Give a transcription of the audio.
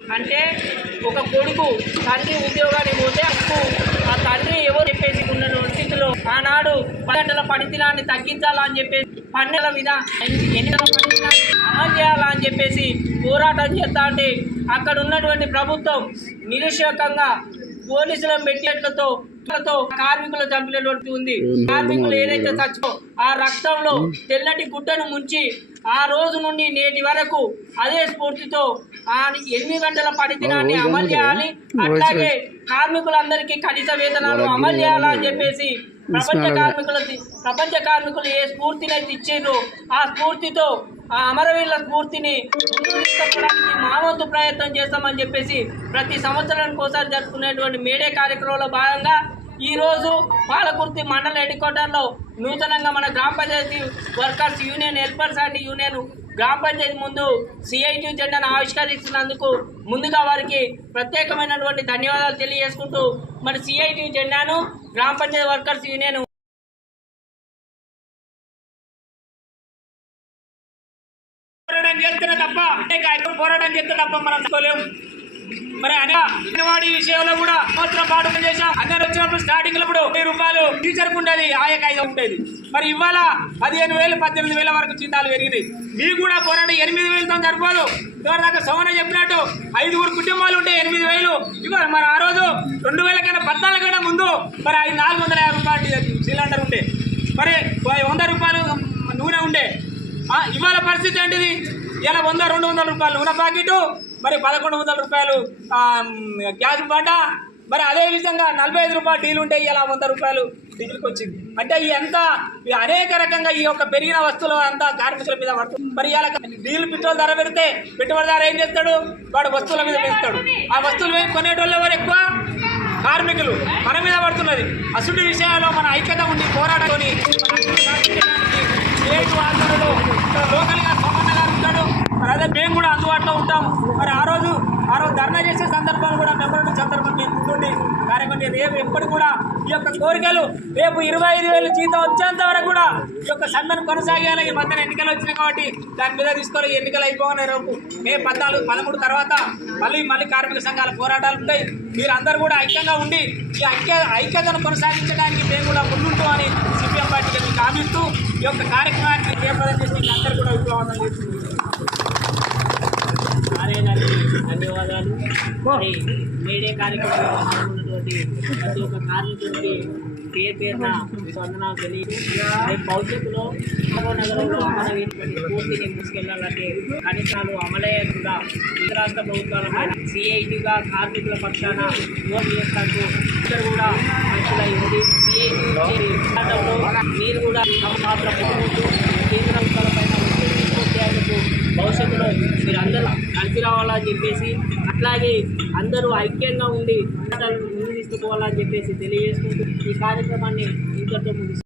అంటే ఒక కొడుకు తండ్రి ఉద్యోగానికి పోతే అప్పు. ఆ తండ్రి ఎవరు చెప్పేసి ఉన్న స్థితిలో ఆనాడు పది పనితీరాన్ని తగ్గించాలని చెప్పేసి పన్నెల మీద ఎన్నికల పనిదినాన్ని అమలు చేయాలని చెప్పేసి పోరాటం చేస్తా అంటే అక్కడ ఉన్నటువంటి ప్రభుత్వం నిరుషకంగా పోలీసులను పెట్టేట్లతో తో కార్మికులు చంపినటువంటి ఉంది. కార్మికులు ఏదైతే చచ్చో ఆ రక్తంలో తెల్లటి గుడ్డను ముంచి ఆ రోజు నుండి నేటి వరకు అదే స్ఫూర్తితో ఆ ఎనిమిది గంటల పని దినాన్ని అమలు చేయాలి అట్లాగే కార్మికులందరికీ కనీస వేతనాలు అమలు చేయాలని చెప్పేసి ప్రపంచ కార్మికుల ప్రపంచ కార్మికులు ఏ స్ఫూర్తిని అయితే ఇచ్చిండ్రో ఆ స్ఫూర్తితో ఆ అమరవీరుల స్ఫూర్తిని మా వంతు ప్రయత్నం చేస్తామని చెప్పేసి ప్రతి సంవత్సరానికి ఒకసారి జరుపుకునేటువంటి మేడే కార్యక్రమంలో భాగంగా ఈ రోజు పాలకుర్తి మండల హెడ్ క్వార్టర్లో నూతనంగా మన గ్రామ panchayat workers union helpers and union గ్రామ పంచాయతీ ముందు సిఐటి జెండాను ఆవిష్కరిస్తున్నందుకు ముందుగా వారికి ప్రత్యేకమైనటువంటి ధన్యవాదాలు తెలియజేసుకుంటూ మరి సిఐటి జెండాను గ్రామ పంచాయతీ వర్కర్స్ యూనియన్ పోరాటం చేస్తున్న తప్ప పోరాటం చేస్తే తప్ప మనం మరి అనే విషయంలో కూడా సంవత్సరం పాటు చేశాం. అందరు వచ్చినప్పుడు స్టార్టింగ్లో ఇప్పుడు వెయ్యి రూపాయలు టీచర్కు ఉండేది ఆయక ఐదు ఉండేది. మరి ఇవాళ పదిహేను వేలు పద్దెనిమిది వేల వరకు జీతాలు పెరిగినాయి. మీకు కూడా పోరాటం ఎనిమిది వేలతో సరిపోదు. ఇదివరదాకా సోమన చెప్పినట్టు ఐదుగురు కుటుంబాలు ఉంటే ఎనిమిది వేలు. ఇవ్వ మరి ఆ రోజు రెండు వేల కన్నా పద్నాలుగు కన్నా ముందు మరి ఐదు నాలుగు వందల యాభై రూపాయలు సిలిండర్ ఉండే. మరి వంద రూపాయలు నూనె ఉండే. ఇవాళ పరిస్థితి ఏంటిది? ఇలా వంద రెండు వందల రూపాయలు నూనె ప్యాకెట్ మరి పదకొండు వందల రూపాయలు గ్యాస్ బాట మరి అదే విధంగా నలభై ఐదు రూపాయలు డీల్ ఉంటే ఇలా వంద రూపాయలు డీజిల్కి వచ్చింది. అంటే ఈ ఎంత ఈ అనేక రకంగా ఈ యొక్క పెరిగిన వస్తువులు అంతా కార్మికుల మీద పడుతుంది. మరి ఇలా డీజిల్ పెట్రోల్ ధర పెడితే పెట్టుబడిదారు ఏం చేస్తాడు? వాడు వస్తువుల మీద పెడతాడు ఆ వస్తువులు కొనేటోళ్ళు ఎవరు ఎక్కువ? కార్మికులు. మన మీద పడుతున్నది. అసలు విషయాల్లో మన ఐక్యత ఉండి పోరాటంతోని ఏటు లోకల్గా ఉంటాడు. మరి అదే మేము కూడా అందుబాటులో ఉంటాం మరి ఆ రోజు ఆ రోజు ధర్నా చేసే సందర్భాలు కూడా మెంబర్ సందర్భం మేము ముందుండి. కార్యక్రమం రేపు ఎప్పుడు కూడా ఈ యొక్క కోరికలు రేపు ఇరవై ఐదు వేలు జీతం వచ్చేంత వరకు కూడా ఈ యొక్క సమ్మెను కొనసాగేయాలి ఈ మధ్యన ఎన్నికలు వచ్చినాయి కాబట్టి దాని మీద తీసుకోవాలి. ఎన్నికలు అయిపోగానే రేపు మే పద్నాలుగు పదమూడు తర్వాత మళ్ళీ మళ్ళీ కార్మిక సంఘాల పోరాటాలు ఉంటాయి. మీరు అందరూ కూడా ఐక్యంగా ఉండి ఈ ఐక్య ఐక్యతను కొనసాగించడానికి మేము కూడా ముందుంటామని సిపిఎం పార్టీకి మీకు ఆమిస్తూ ఈ యొక్క కార్యక్రమానికి జయప్రదం చేసి అందరూ కూడా విప్లవం చేస్తుంది మేడే కార్యక్రమంలో పాల్గొన్నటువంటి ప్రతి ఒక్క కార్మికుడికి పేరు పేరున వందనాలు తెలియదు మరి భవిష్యత్తులో మరో నగరంలో అమలైనటువంటి స్ఫూర్తిని తీసుకెళ్ళాలంటే కనీసాలు అమలయ్యకుండా ఇతర రాష్ట్ర ప్రభుత్వాల పైన సిఐటిగా కార్మికుల పక్షాన ఓటు చేస్తాను ఇద్దరు కూడా మంచిగా ఉంది సిఐటి మీరు కూడా తమ పాత్ర కేంద్రం మీరందరూ మీరు అందరూ కలిసి రావాలని చెప్పేసి అట్లాగే అందరూ ఐక్యంగా ఉండి పోరాటాలను ముందు తీసుకుపోవాలని చెప్పేసి తెలియజేసుకుంటూ ఈ కార్యక్రమాన్ని ఇంతటితో ముగిస్తున్నాను.